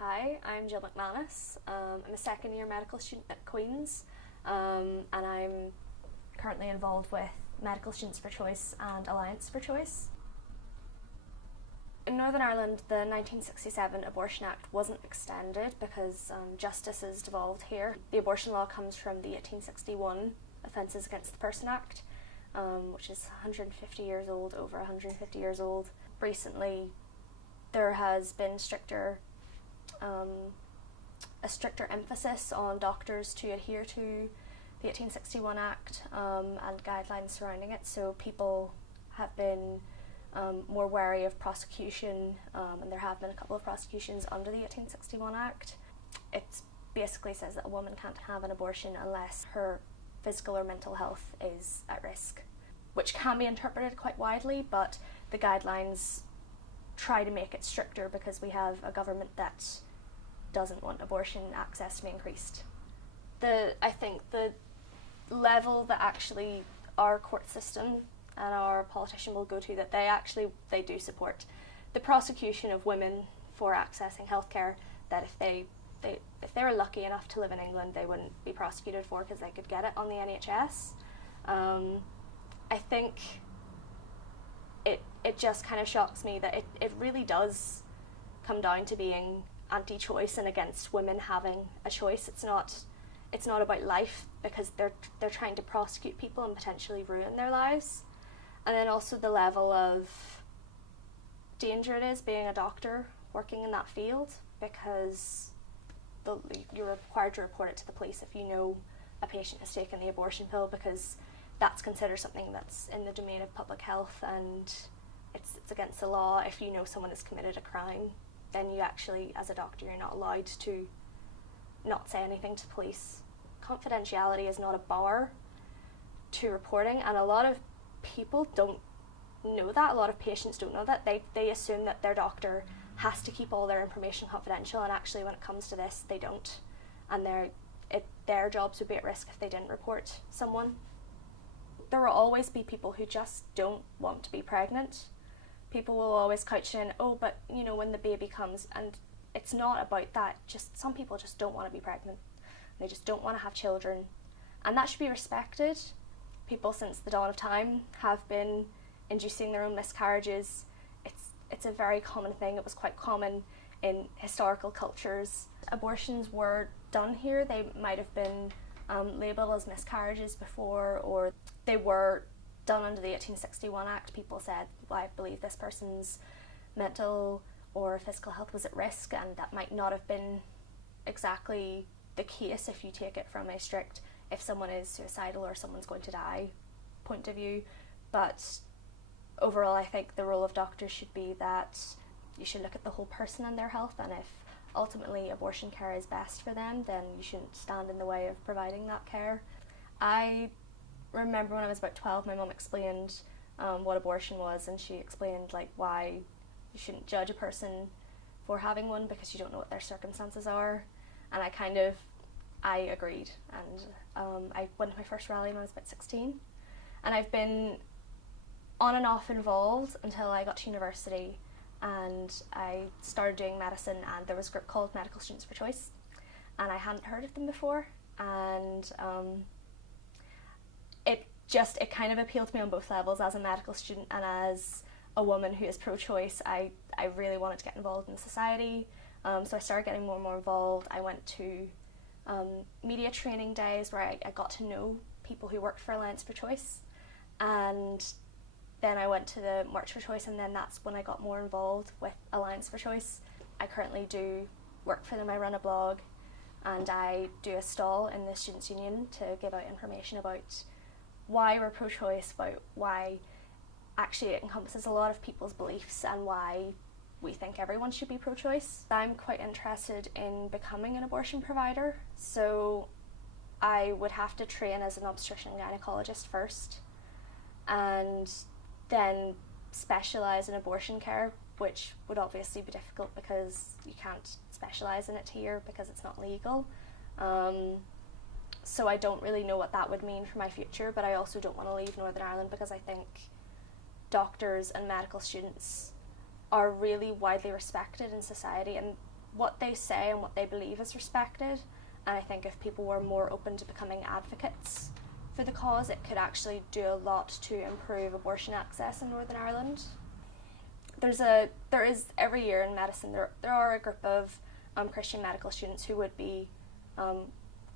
Hi, I'm Jill McManus. I'm a second year medical student at Queen's, and I'm currently involved with Medical Students for Choice and Alliance for Choice. In Northern Ireland, the 1967 Abortion Act wasn't extended because justice has devolved here. The abortion law comes from the 1861 Offences Against the Person Act, which is 150 years old, over 150 years old. Recently, there has been a stricter emphasis on doctors to adhere to the 1861 Act and guidelines surrounding it, so people have been more wary of prosecution, and there have been a couple of prosecutions under the 1861 Act. It basically says that a woman can't have an abortion unless her physical or mental health is at risk, which can be interpreted quite widely, but the guidelines try to make it stricter because we have a government that doesn't want abortion access to be increased. I think the level that actually our court system and our politician will go to, that they do support the prosecution of women for accessing healthcare, that if they were lucky enough to live in England, they wouldn't be prosecuted for because they could get it on the NHS. I think it just kind of shocks me that it really does come down to being anti-choice and against women having a choice. It's not about life, because they're trying to prosecute people and potentially ruin their lives. And then also the level of danger it is being a doctor working in that field, because you're required to report it to the police if you know a patient has taken the abortion pill, because that's considered something that's in the domain of public health, and it's against the law. If you know someone has committed a crime, then you actually, as a doctor, you're not allowed to not say anything to police. Confidentiality is not a bar to reporting, and a lot of people don't know that. A lot of patients don't know that. They assume that their doctor has to keep all their information confidential, and actually when it comes to this, they don't, and their jobs would be at risk if they didn't report someone. There will always be people who just don't want to be pregnant. People will always couch in, oh, but when the baby comes, and it's not about that. Just some people just don't want to be pregnant. They just don't want to have children, and that should be respected. People since the dawn of time have been inducing their own miscarriages. It's a very common thing. It was quite common in historical cultures. Abortions were done here. They might have been labelled as miscarriages before, or they were done under the 1861 Act. People said, well, I believe this person's mental or physical health was at risk, and that might not have been exactly the case if you take it from a strict, if someone is suicidal or someone's going to die point of view. But overall, I think the role of doctors should be that you should look at the whole person and their health, and if ultimately abortion care is best for them, then you shouldn't stand in the way of providing that care. I remember when I was about 12, my mum explained what abortion was, and she explained why you shouldn't judge a person for having one because you don't know what their circumstances are, and I agreed, and I went to my first rally when I was about 16, and I've been on and off involved until I got to university, and I started doing medicine, and there was a group called Medical Students for Choice, and I hadn't heard of them before, and it kind of appealed to me on both levels. As a medical student and as a woman who is pro-choice, I really wanted to get involved in society, so I started getting more and more involved. I went to media training days where I got to know people who worked for Alliance for Choice, and then I went to the March for Choice, and then that's when I got more involved with Alliance for Choice. I currently do work for them. I run a blog, and I do a stall in the Students' Union to give out information about why we're pro-choice, about why actually it encompasses a lot of people's beliefs and why we think everyone should be pro-choice. I'm quite interested in becoming an abortion provider, so I would have to train as an obstetrician and gynaecologist first, and then specialise in abortion care, which would obviously be difficult because you can't specialise in it here because it's not legal. So I don't really know what that would mean for my future, but I also don't want to leave Northern Ireland because I think doctors and medical students are really widely respected in society, and what they say and what they believe is respected, and I think if people were more open to becoming advocates for the cause, it could actually do a lot to improve abortion access in Northern Ireland. There is every year in medicine, there are a group of Christian medical students who would be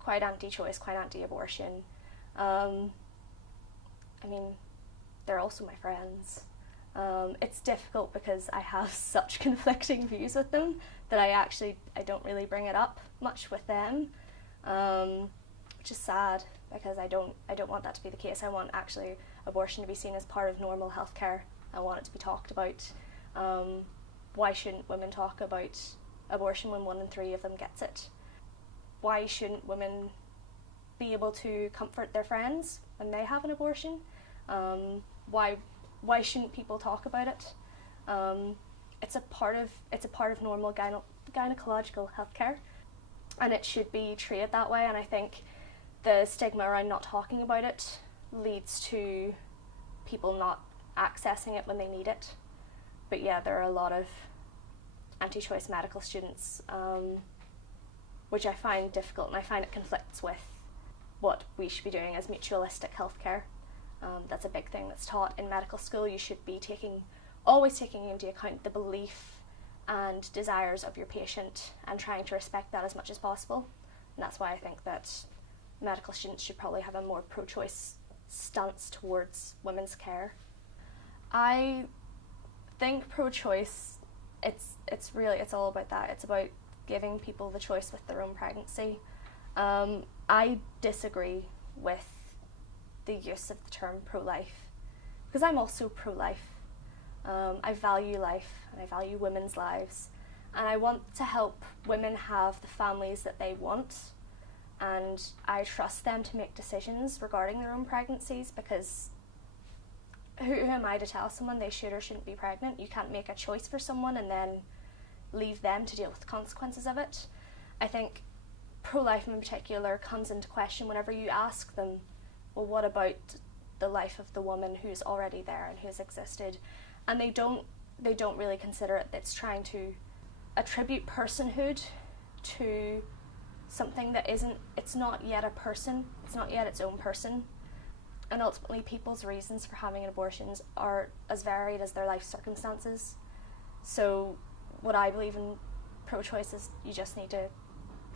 quite anti-choice, quite anti-abortion. I mean, they're also my friends. It's difficult because I have such conflicting views with them that I don't really bring it up much with them, which is sad because I don't want that to be the case. I want actually abortion to be seen as part of normal healthcare. I want it to be talked about. Why shouldn't women talk about abortion when 1 in 3 of them gets it? Why shouldn't women be able to comfort their friends when they have an abortion? Why shouldn't people talk about it? It's a part of normal gynecological healthcare, and it should be treated that way. And I think the stigma around not talking about it leads to people not accessing it when they need it. But yeah, there are a lot of anti-choice medical students, which I find difficult, and I find it conflicts with what we should be doing as mutualistic healthcare. That's a big thing that's taught in medical school. You should be always taking into account the belief and desires of your patient and trying to respect that as much as possible. And that's why I think that medical students should probably have a more pro-choice stance towards women's care. I think pro-choice, it's all about that. It's about giving people the choice with their own pregnancy. I disagree with the use of the term pro-life because I'm also pro-life. I value life and I value women's lives, and I want to help women have the families that they want, and I trust them to make decisions regarding their own pregnancies, because who am I to tell someone they should or shouldn't be pregnant? You can't make a choice for someone and then leave them to deal with the consequences of it. I think pro-life in particular comes into question whenever you ask them, well, what about the life of the woman who's already there and who's existed? And they don't really consider it. It's trying to attribute personhood to something that it's not yet a person, it's not yet its own person. And ultimately people's reasons for having abortions are as varied as their life circumstances. So what I believe in pro-choice is you just need to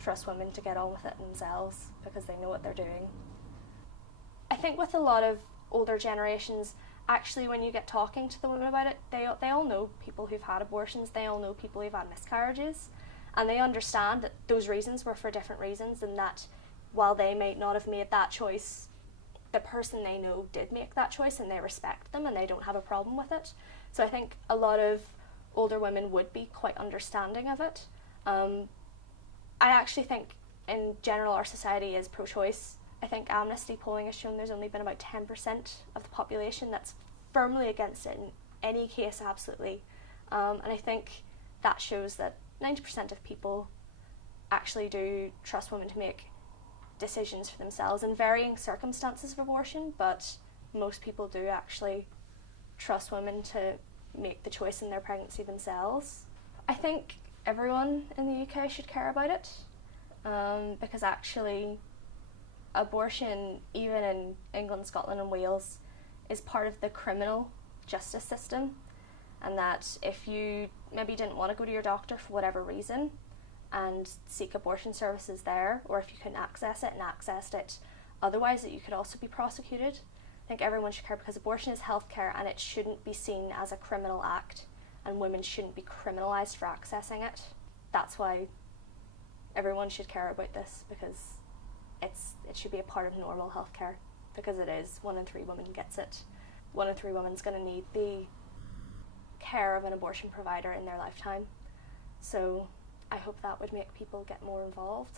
trust women to get on with it themselves because they know what they're doing. I think with a lot of older generations, actually when you get talking to the women about it, they all know people who've had abortions, they all know people who've had miscarriages, and they understand that those reasons were for different reasons, and that while they may not have made that choice, the person they know did make that choice and they respect them and they don't have a problem with it. So I think a lot of older women would be quite understanding of it. I actually think in general our society is pro-choice. I think Amnesty polling has shown there's only been about 10% of the population that's firmly against it in any case, absolutely. And I think that shows that 90% of people actually do trust women to make decisions for themselves in varying circumstances of abortion, but most people do actually trust women to make the choice in their pregnancy themselves. I think everyone in the UK should care about it, because actually abortion, even in England, Scotland and Wales, is part of the criminal justice system, and that if you maybe didn't want to go to your doctor for whatever reason and seek abortion services there, or if you couldn't access it and accessed it otherwise, that you could also be prosecuted. I think everyone should care because abortion is healthcare and it shouldn't be seen as a criminal act, and women shouldn't be criminalised for accessing it. That's why everyone should care about this, because it should be a part of normal healthcare, because it is. 1 in 3 women gets it. 1 in 3 women's going to need the care of an abortion provider in their lifetime. So I hope that would make people get more involved.